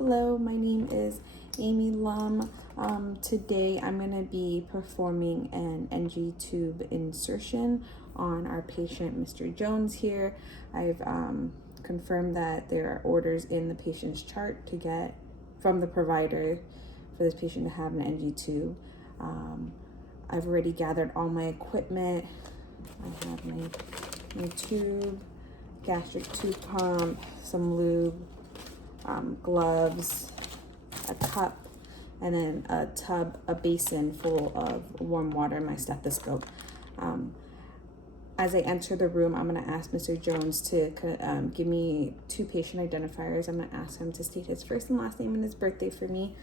Hello, my name is Amy Lum. Today I'm going to be performing an NG tube insertion on our patient, Mr. Jones here. I've confirmed that there are orders in the patient's chart to get from the provider for this patient to have an NG tube. I've already gathered all my equipment. I have my tube, gastric tube pump, some lube, gloves, a cup, and then a basin full of warm water, and my stethoscope. As I enter the room, I'm going to ask Mr. Jones to give me 2 patient identifiers. I'm going to ask him to state his first and last name and his birthday for me.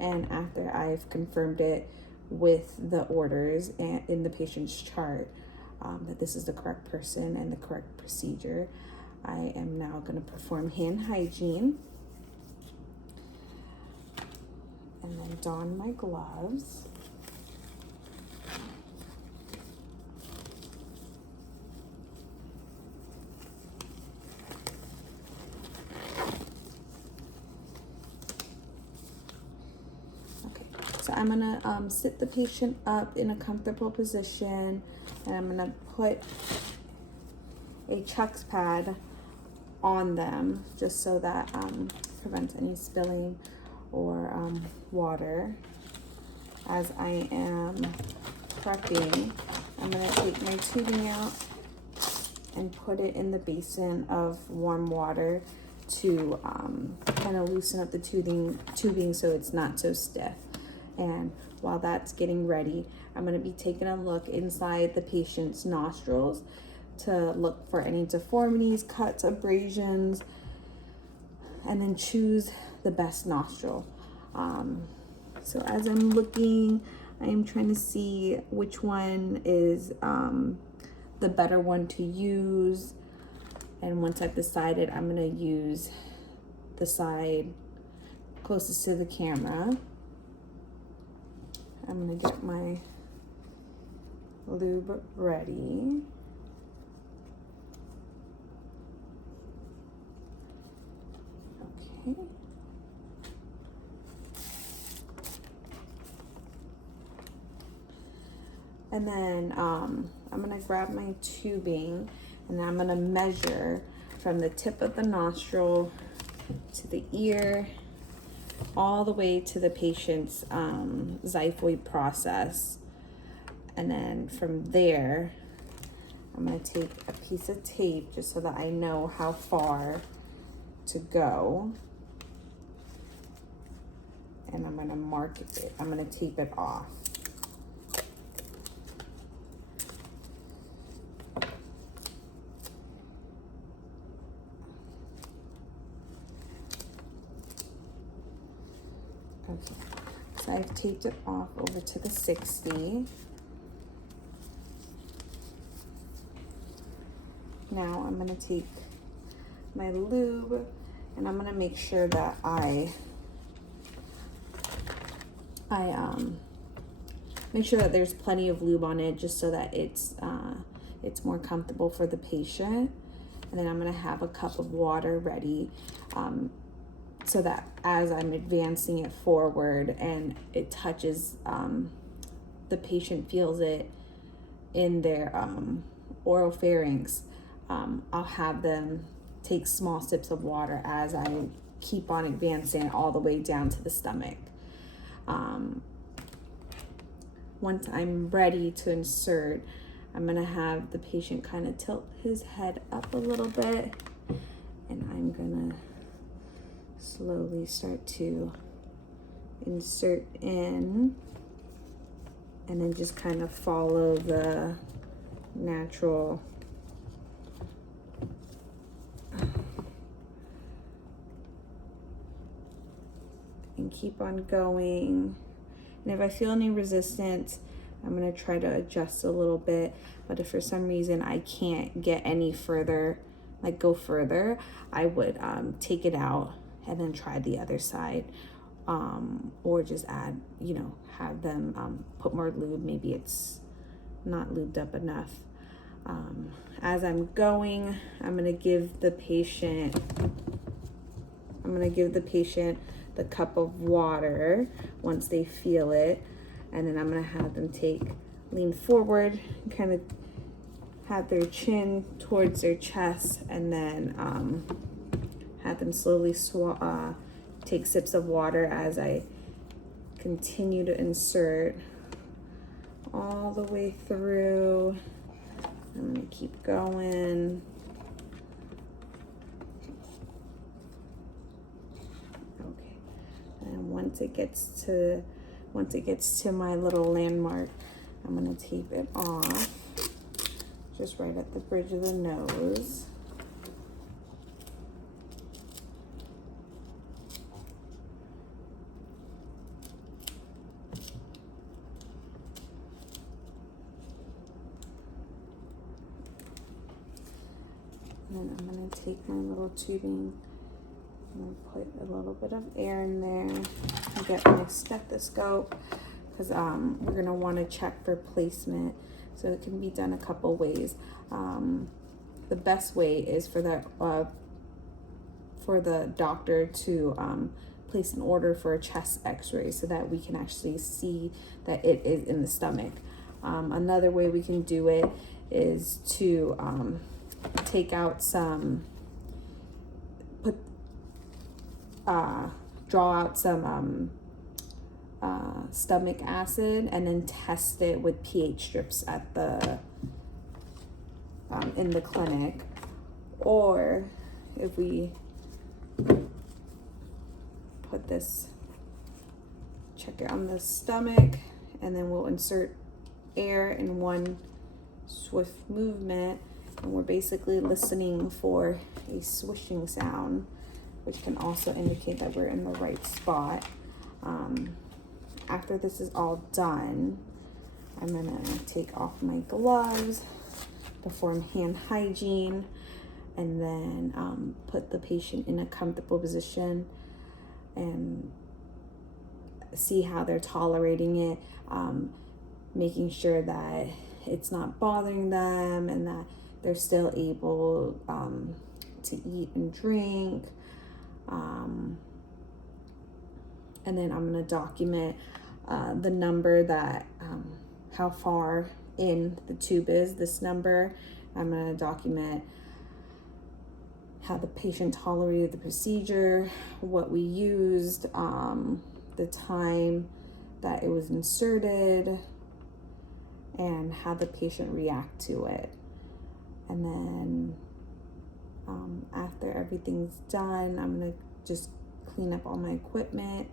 And after I've confirmed it with the orders and in the patient's chart, that this is the correct person and the correct procedure, I am now going to perform hand hygiene and then don my gloves. So I'm gonna sit the patient up in a comfortable position, and I'm gonna put a Chuck's pad on them just so that prevents any spilling or water. As I am prepping, I'm gonna take my tubing out and put it in the basin of warm water to kind of loosen up the tubing so it's not so stiff. And while that's getting ready, I'm going to be taking a look inside the patient's nostrils to look for any deformities, cuts, abrasions, and then choose the best nostril. So as I'm looking, I am trying to see which one is the better one to use. And once I've decided, I'm going to use the side closest to the camera. I'm gonna get my lube ready. Okay. And then I'm gonna grab my tubing and I'm gonna measure from the tip of the nostril to the ear all the way to the patient's xiphoid process. And then from there, I'm going to take a piece of tape just so that I know how far to go. And I'm going to mark it. I'm going to tape it off. Okay, so I've taped it off over to the 60. Now I'm going to take my lube and I'm going to make sure that I make sure that there's plenty of lube on it just so that it's more comfortable for the patient. And then I'm going to have a cup of water ready. So that as I'm advancing it forward and it touches, the patient feels it in their oropharynx, I'll have them take small sips of water as I keep on advancing all the way down to the stomach. Once I'm ready to insert, I'm gonna have the patient kind of tilt his head up a little bit, and I'm gonna slowly start to insert in and then just kind of follow the natural and keep on going. And if I feel any resistance, I'm going to try to adjust a little bit. But if for some reason I can't get any further, like go further, I would take it out and then try the other side, or just add, have them put more lube. Maybe it's not lubed up enough. As I'm going, I'm going to give the patient I'm gonna give the patient the cup of water once they feel it, and then I'm gonna have them lean forward, kind of have their chin towards their chest, and then have them slowly take sips of water as I continue to insert all the way through. I'm gonna keep going. Okay, and once it gets to my little landmark, I'm gonna tape it off, just right at the bridge of the nose. And then I'm gonna take my little tubing and put a little bit of air in there and get my stethoscope, because we're gonna want to check for placement. So it can be done a couple ways. The best way is for the doctor to place an order for a chest x-ray so that we can actually see that it is in the stomach. Another way we can do it is to take out draw out some stomach acid and then test it with pH strips at the in the clinic. Or if we put this, check it on the stomach, and then we'll insert air in one swift movement, and we're basically listening for a swishing sound, which can also indicate that we're in the right spot. After this is all done, I'm gonna take off my gloves, perform hand hygiene, and then put the patient in a comfortable position and see how they're tolerating it, making sure that it's not bothering them and that they're still able to eat and drink. And then I'm going to document the number that, how far in the tube is this number. I'm going to document how the patient tolerated the procedure, what we used, the time that it was inserted, and how the patient react to it. And then after everything's done, I'm going to just clean up all my equipment,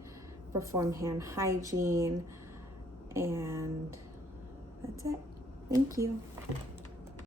perform hand hygiene, and that's it. Thank you.